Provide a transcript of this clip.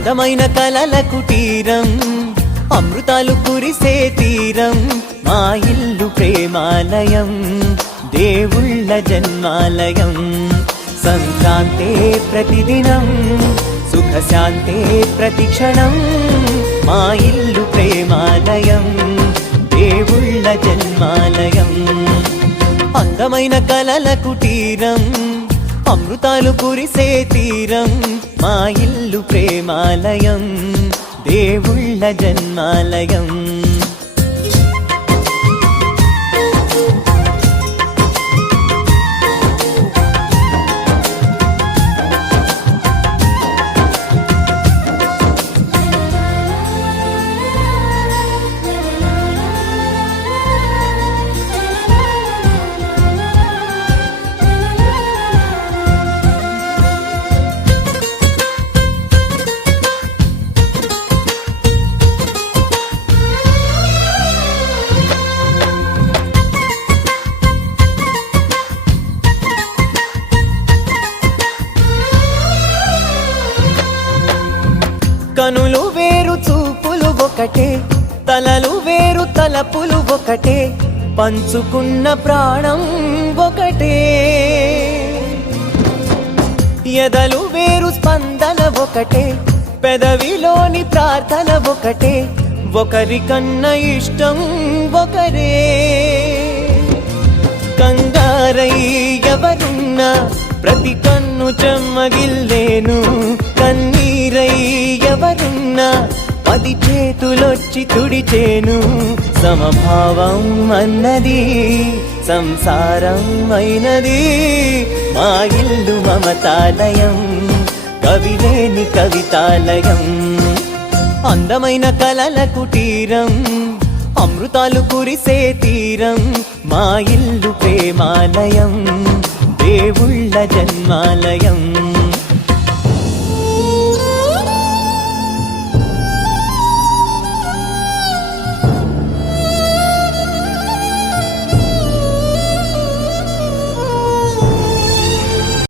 అందమైన కలల కుటీరం, అమృతాలు కురిసే తీరం, మా ఇల్లు ప్రేమాలయం, దేవుళ్ళ జన్మాలయం. సంక్రాంతే ప్రతిదినం, సుఖశాంతే ప్రతిక్షణం, మా ఇల్లు ప్రేమాలయం, దేవుళ్ళ జన్మాలయం. అందమైన కలల కుటీరం, అమృతాలు కురిసే తీరం, మా ఇల్లు ప్రేమాలయం, దేవుళ్ళ జన్మాలయం. కనులు వేరు చూపులు ఒకటే, తలలు వేరు తలపులు ఒకటే, పంచుకున్న ప్రాణం ఒకటే. ఎదలు వేరు స్పందన ఒకటే, పెదవిలోని ప్రార్థన ఒకటే, ఒకరికన్నా ఇష్టం ఒకరే. కంగారై ఎవరున్నా ప్రతి కన్ను చెమ్మగిల్లేను, కన్నీరై ఎవరున్నా 10 చేతులొచ్చి తుడిచేను. సమభావం అన్నది సంసారం అయినది, మా ఇల్లు మమతాలయం, కవిలేని కవితాలయం. అందమైన కలల కుటీరం, అమృతాలు కురిసే తీరం, మా ఇల్లు ప్రేమాలయం, దేవుళ్ళ జన్మాలయం.